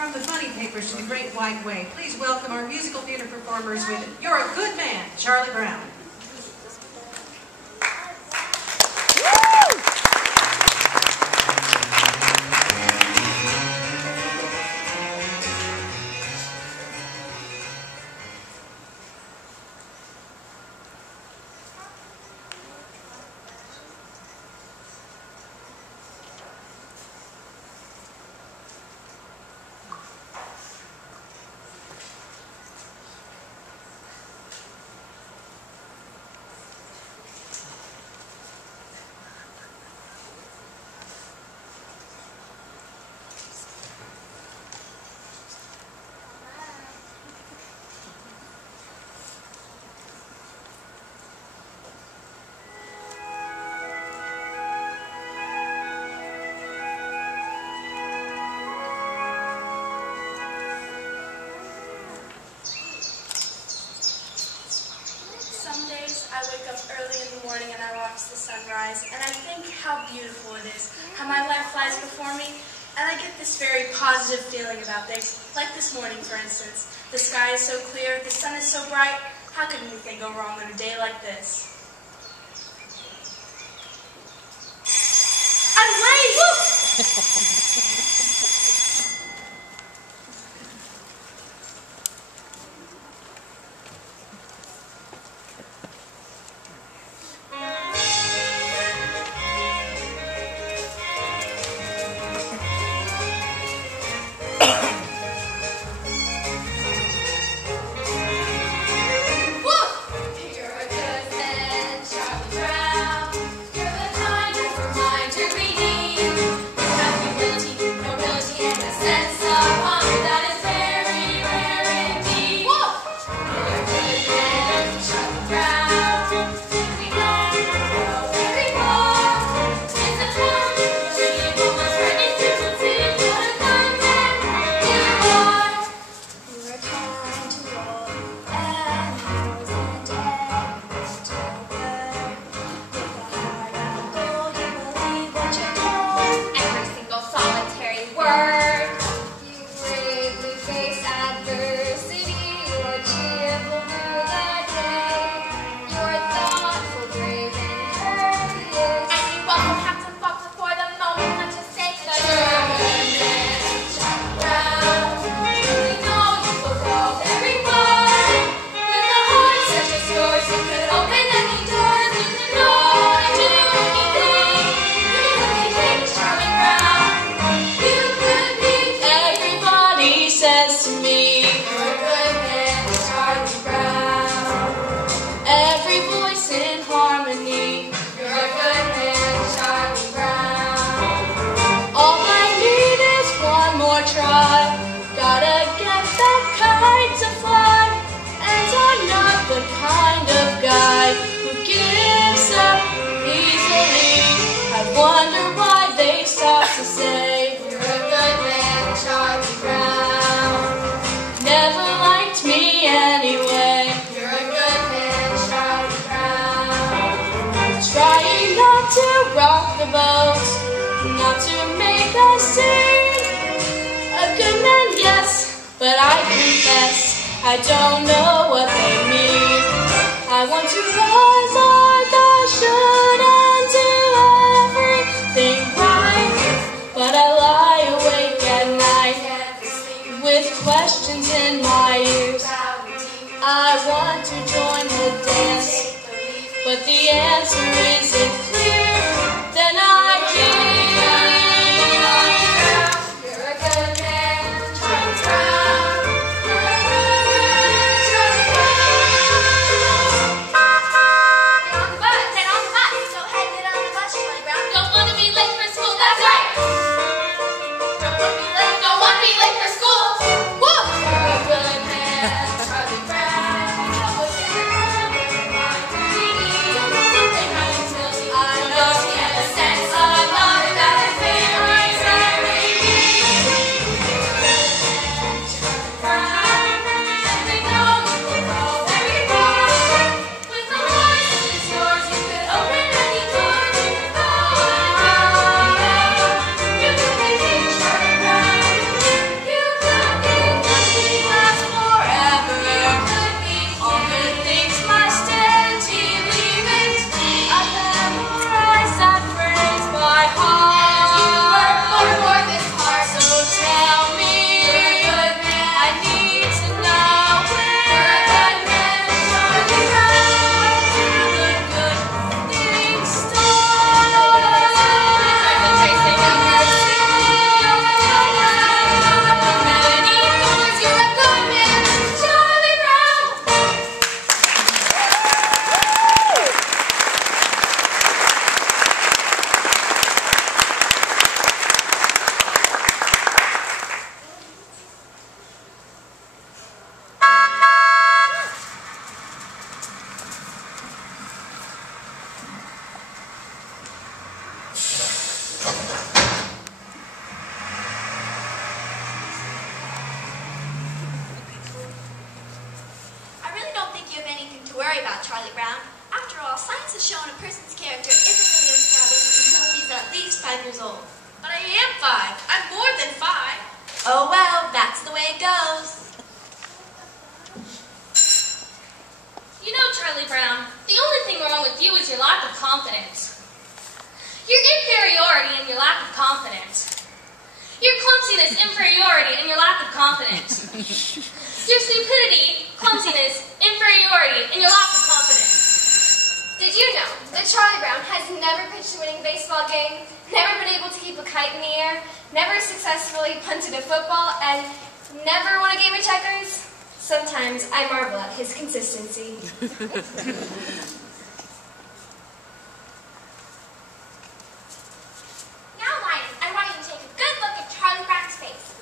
From the Funny Papers to the Great White Way, please welcome our musical theater performers with You're a Good Man, Charlie Brown. I wake up early in the morning and I watch the sunrise, and I think how beautiful it is, how my life flies before me, and I get this very positive feeling about things, like this morning, for instance. The sky is so clear, the sun is so bright, how could anything go wrong on a day like this? I'm late! Rock the boat, not to make a scene. A good man, yes, but I confess I don't know what they mean. I want to rise like I should and do everything right, but I lie awake at night with questions in my ears. I want to join the dance, but the answer isn't clear. Then I hear you're a good man, Charlie Brown. You're a good man, Charlie Brown. Get on the bus, get on the bus. Go ahead, get on the bus, Charlie Brown. Don't want to be late for school, that's right. Don't want to be late. Don't want to be late for school. Woo! You're a good man, Charlie Brown. I to worry about, Charlie Brown. After all, science has shown a person's character isn't really established until he's at least 5 years old. But I am 5. I'm more than 5. Oh well, that's the way it goes. You know, Charlie Brown, the only thing wrong with you is your lack of confidence. Your inferiority and your lack of confidence. Your clumsiness, inferiority, and your lack of confidence. Your stupidity, clumsiness, inferiority, and your lack of confidence. Did you know that Charlie Brown has never pitched a winning baseball game, never been able to keep a kite in the air, never successfully punted a football, and never won a game of checkers? Sometimes I marvel at his consistency. Now, Linus, I want you to take a good look at Charlie Brown's face.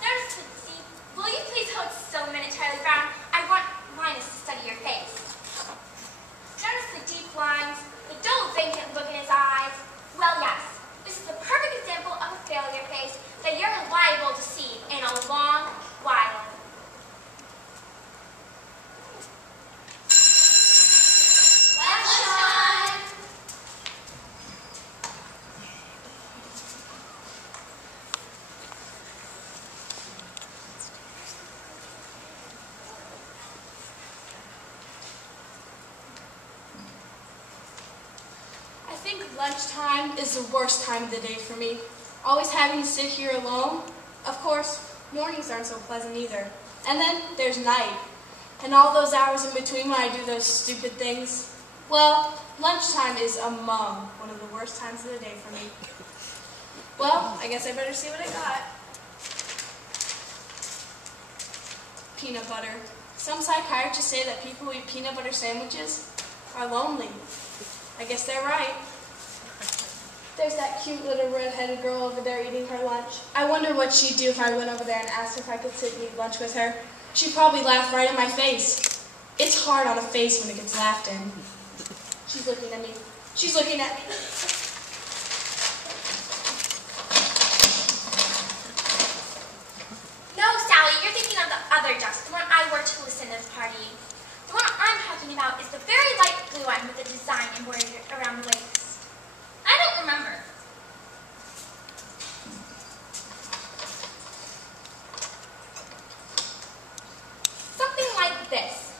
Notice the deep. Will you please hold still a minute, Charlie Brown? I want Linus to study your face. Notice the deep lines, the dull, vacant look in his eyes. Well, yes, this is a perfect example of a failure face that you're liable to see in a long while. Lunchtime! I think lunchtime is the worst time of the day for me. Always having to sit here alone. Of course, mornings aren't so pleasant either. And then there's night. And all those hours in between when I do those stupid things. Well, lunchtime is among one of the worst times of the day for me. Well, I guess I better see what I got. Peanut butter. Some psychiatrists say that people who eat peanut butter sandwiches are lonely. I guess they're right. There's that cute little red-headed girl over there eating her lunch. I wonder what she'd do if I went over there and asked her if I could sit and eat lunch with her. She'd probably laugh right in my face. It's hard on a face when it gets laughed in. She's looking at me. She's looking at me. No, Sally, you're thinking of the other dress, the one I wore to listen to this party. The one I'm talking about is the very light blue one with the design embroidered around the waist. I don't remember. Something like this.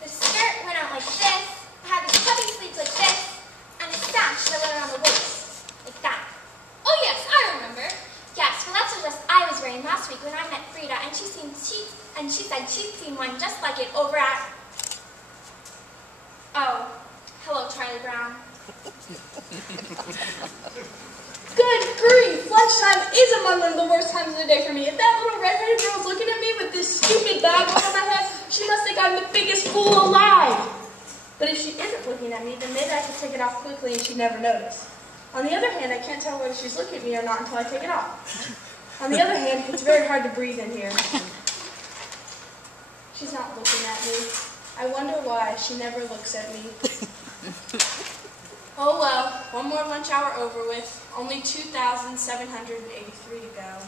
The skirt went out like this, had the puffy sleeves like this, and a sash that went around the waist. Like that. Oh yes, I remember. Yes, well that's the dress I was wearing last week when I met Frida, and she said she'd seen one just like it over at... Oh, hello, Charlie Brown. Good grief! Lunchtime is among one of the worst times of the day for me. If that little red-headed girl's looking at me with this stupid bag over my head, she must think I'm the biggest fool alive. But if she isn't looking at me, then maybe I can take it off quickly and she'd never notice. On the other hand, I can't tell whether she's looking at me or not until I take it off. On the other hand, it's very hard to breathe in here. She's not looking at me. I wonder why she never looks at me. Oh well, one more lunch hour over with. Only 2,783 to go.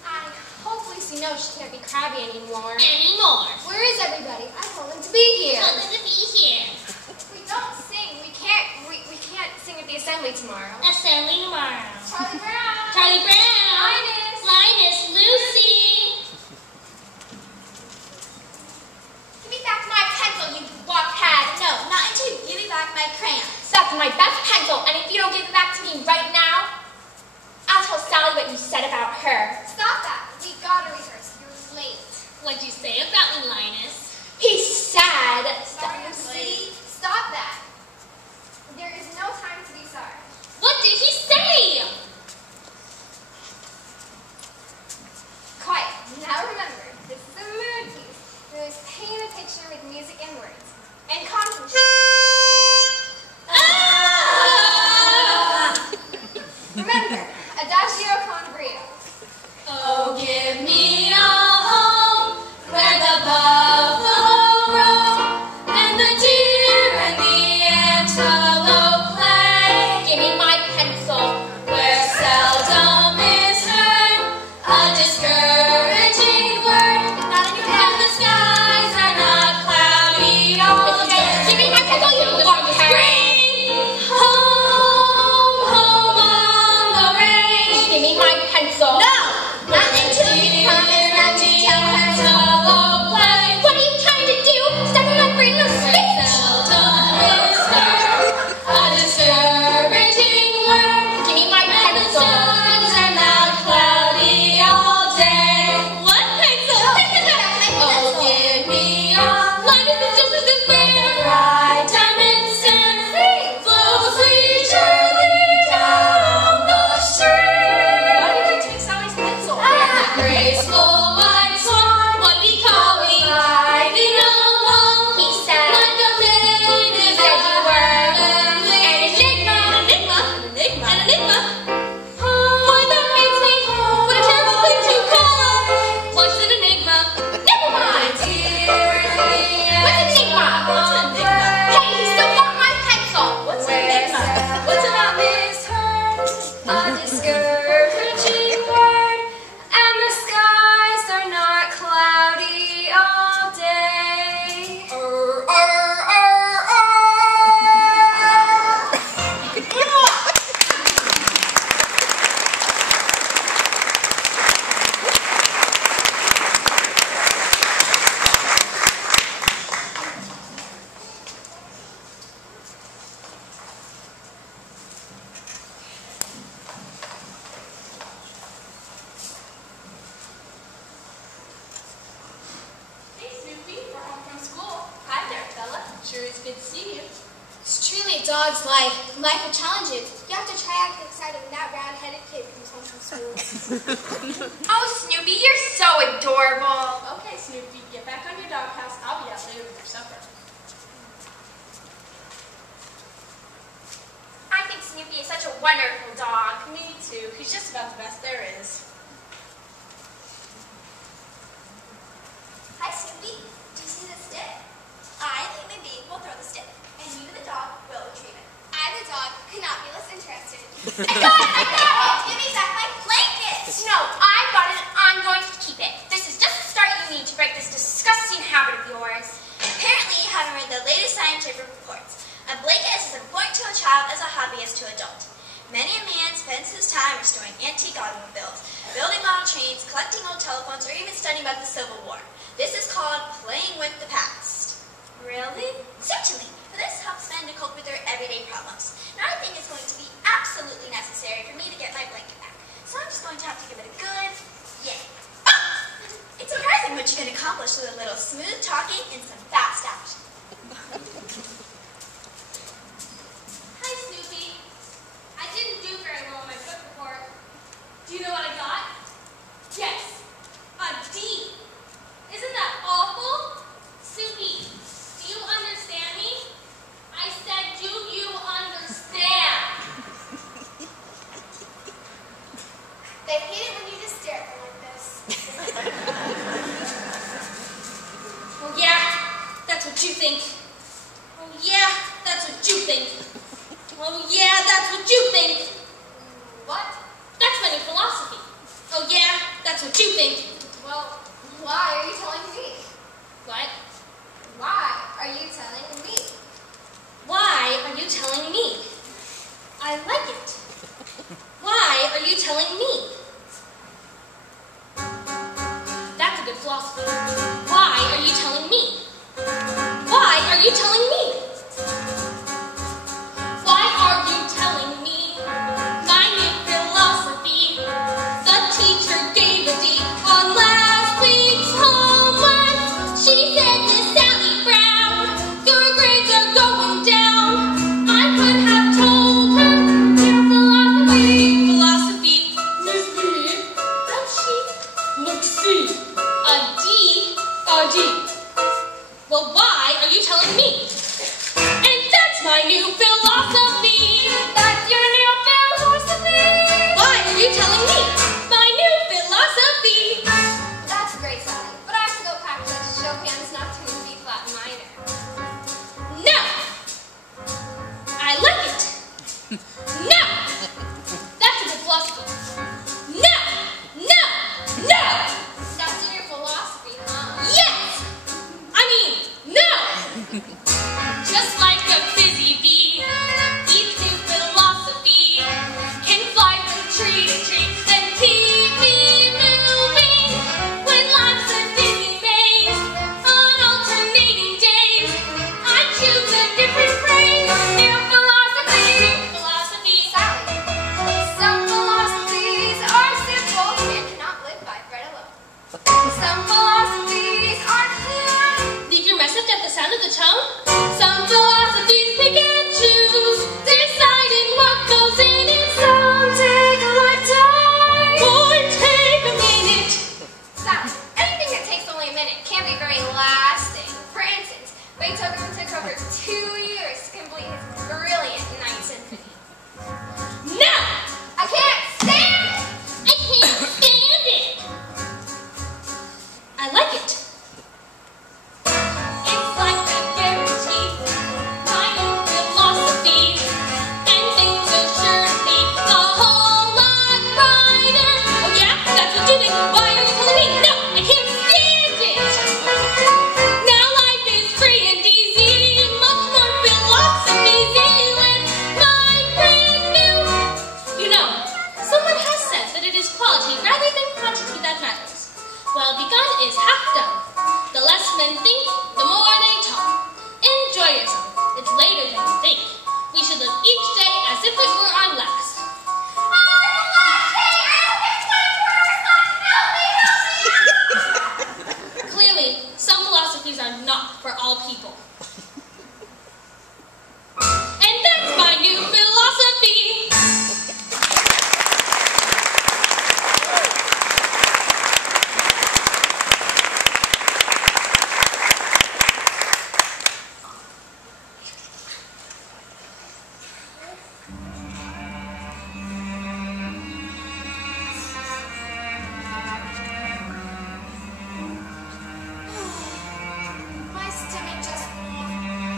I hope Lucy knows she can't be crabby anymore. Anymore. Where is everybody? I told them to be here. Told them to be here. We don't sing. We can't sing at the assembly tomorrow. Assembly tomorrow. Charlie Brown. Charlie Brown. Linus. Linus. Lucy. Give me back my pencil, you blockhead. No, not until you give me back my crayon. That's my best pencil, and if you don't give it back to me right now, I'll tell Sally what you said about her. Stop that. We gotta rehearse. You're late. What'd you say about me, Linus? He's sad. Sorry, Lucy. Stop that. There is no time to be sorry. What did he say? Quiet. Now remember, this is a mood piece. We must paint a picture with music and words. And concentrate. Remember, adagio con brio. Oh, give me a home where the buffalo roam and the deer and the antelope play. Give me my pencil. Where sure is good to see you. It's truly a dog's life. Life of challenges. You have to try acting excited when that round-headed kid comes home from school. Oh, Snoopy, you're so adorable. Okay, Snoopy, get back on your doghouse. I'll be out later with your supper. I think Snoopy is such a wonderful dog. Me too. He's just about the best there is. Hi, Snoopy. Do you see the stick? I, the human being, will throw the stick, and you, the dog, will retrieve it. I, the dog, could not be less interested. I got it! Give me back my blanket! No, I got it and I'm going to keep it. This is just the start you need to break this disgusting habit of yours. Apparently, you haven't read the latest scientific reports. A blanket is as important to a child as a hobby is to an adult. Many a man spends his time restoring antique automobiles, building model trains, collecting old telephones, or even studying about the Civil War. This is called playing with the past. Really? Certainly, for this helps men to cope with their everyday problems. Now I think it's going to be absolutely necessary for me to get my blanket back. So I'm just going to have to give it a good yay. Oh! It's surprising what you can accomplish with a little smooth talking and some fast action. Hi, Snoopy. I didn't do very well in my book report. Do you know what I got? Yes, a D. Isn't that awful? Snoopy, do you understand me? I said, do you understand? They hate it when you just stare at them like this. Oh yeah, that's what you think. Oh yeah, that's what you think. Oh yeah, that's what you think. What? That's my new philosophy. Oh yeah, that's what you think. Well, why are you telling me? What? Why are you telling me? Why are you telling me? I like it. Why are you telling me? That's a good philosophy. Why are you telling me? Why are you telling me? Why are you telling me my new philosophy? The teacher gave a D on last week's homework. She said, Miss Sally Brown, your grades are going down. I could have told her your philosophy. Miss B, that's she. Let's see. A D, a D. Well, why are you telling me? And that's my new philosophy. That's your new philosophy. Why are you telling me my new philosophy? That's great, Sally. But I have to go practice Chopin's Nocturne in B flat minor. No. I like it. No. That's a good philosophy. No. No. No. That's your philosophy, huh? Yes. I mean, no. Just like a busy bee, each new philosophy can fly from tree to tree and keep me moving. When life's a busy maze on alternating days, I choose a different phrase. New philosophy. Philosophy. Sally. Some philosophies are simple and cannot live by bread alone. Some philosophies are clear. Leave your message at the sound of the tone. Some philosophies pick and choose, deciding what goes in it. Some take a lifetime, or take a minute. Sally, anything that takes only a minute can't be very lasting. For instance, Beethoven took over 2 years to complete his brilliant Ninth Symphony. No! I can't stand it! I can't stand it! I like it. It's like a guarantee, my new philosophy, and things are sure to be a whole lot brighter. Oh yeah, that's what you think. Why are you telling me? No, I can't stand it. Now life is free and easy, much more philosophies in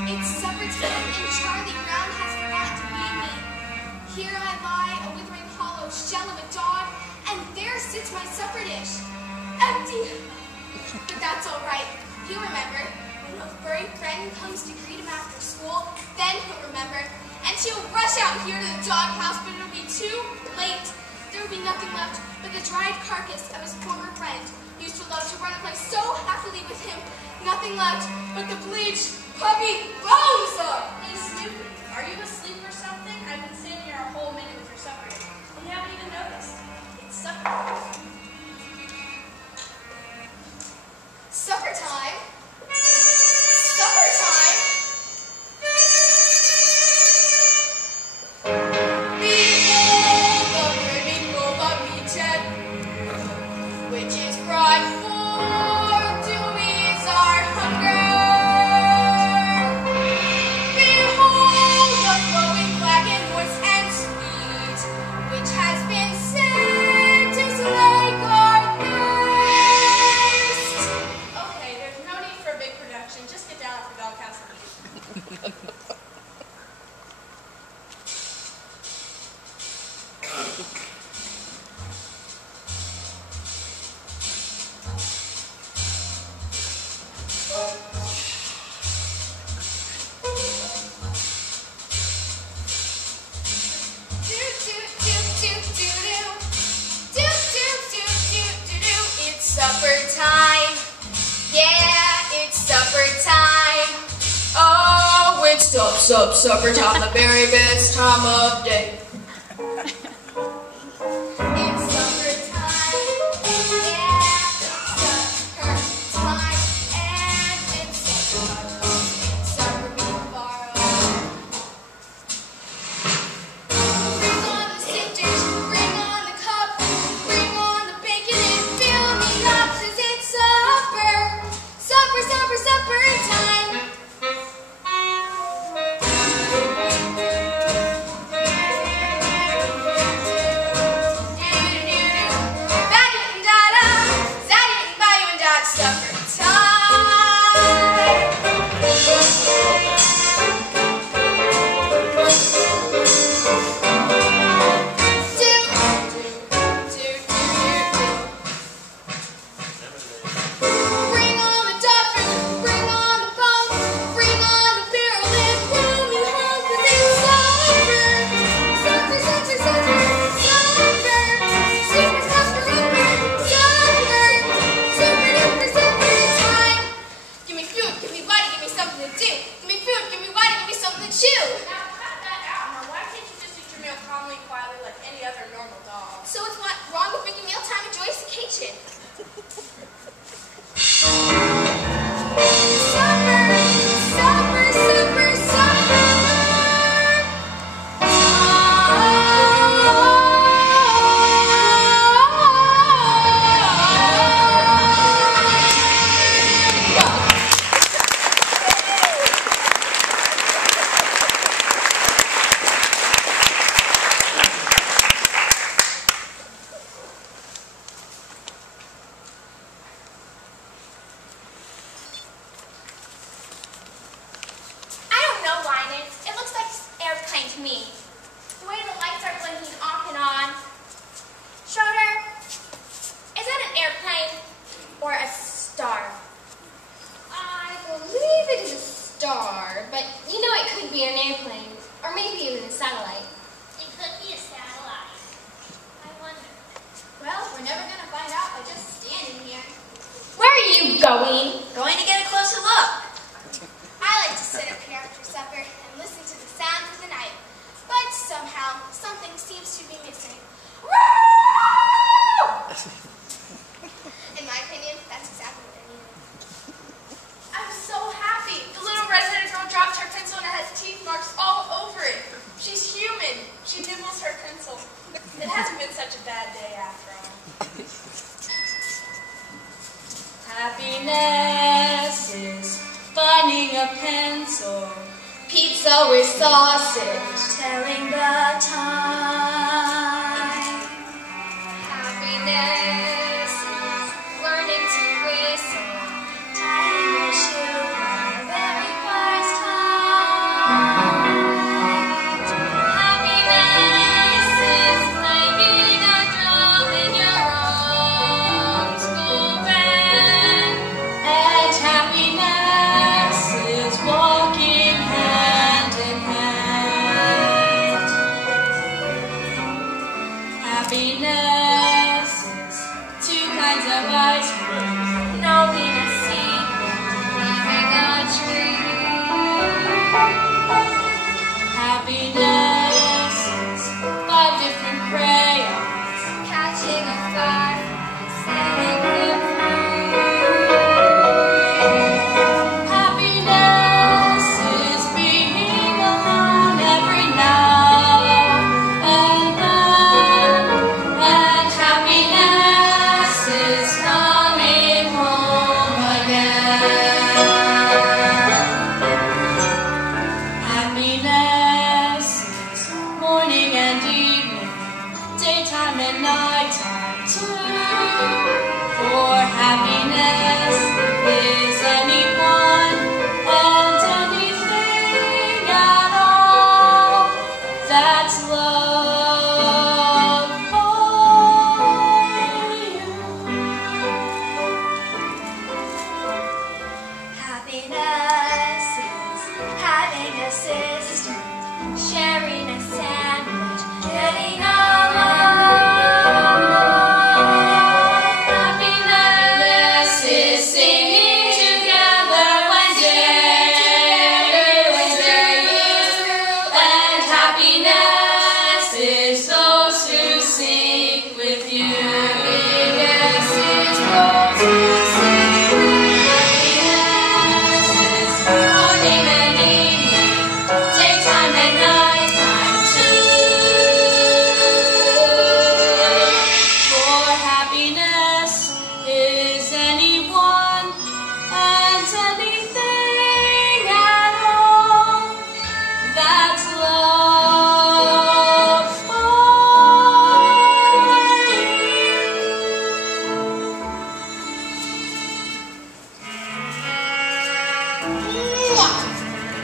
It's supper time, and Charlie Brown has forgotten to feed me. Here I lie, a withering hollow shell of a dog, and there sits my supper dish. Empty! But that's all right. He'll remember. When a furry friend comes to greet him after school, then he'll remember. And she'll rush out here to the doghouse, but it'll be too late. There will be nothing left but the dried carcass of his former friend. He used to love to run and play so happily with him. Nothing left but the bleached puppy bones. Hey, Snoopy, are you asleep or something? I've been sitting here a whole minute with your supper, and you haven't even noticed. It's supper. Supper time? Supper time? Behold the brimming bowl of meathead, which is brought forth to ease our hunger. Behold the flowing black and moist and sweet, which has been sent to slake our thirst. Okay, there's no need for a big production. Just get down off the doghouse and eat. It's supper time. Yeah, it's supper time. Oh, it's supper time, the very best time of day. It's supper time. Yeah, supper time. And it's supper time. It's supper before Bring on the sip dish, bring on the cup, bring on the bacon and fill me up, 'cause it's supper, supper, supper, supper time. Ba-dee-da-da, za-dee-ba-you-da, supper time. Bring on the duffers, bring on the bones, bring on the barrel and roll me home, 'cause it's supper, supper, supper, supper, supper, super, supper, supper, super duper supper time. Give me food, give me water, give me something to do. Give me food, give me water, give me something to chew. Now cut that out. Now why can't you just eat your meal calmly and quietly like any other normal dog? So what's wrong with making mealtime a joyous occasion? Supper, supper, supper, supper. I don't know, Linus. It looks like an airplane to me. The way the lights are blinking off and on. Schroeder, is that an airplane or a star? I believe it is a star, but you know it could be an airplane, or maybe even a satellite. It could be a satellite. I wonder. Well, we're never gonna find out by just standing here. Where are you going? Going to get a closer look. I like to sit up here after supper and listen to the sounds of the night, but somehow something seems to be missing. In my opinion, that's exactly what I need. I'm so happy. The little redheaded girl dropped her pencil and it has teeth marks all over it. She's human. She nibbles her pencil. It hasn't been such a bad day after all. Happiness is finding a pencil, pizza with sausage, Telling the time. happiness is learning to whistle. Tying your shoe for the very first time.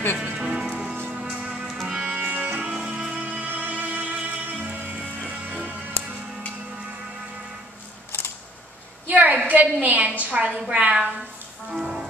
You're a good man, Charlie Brown.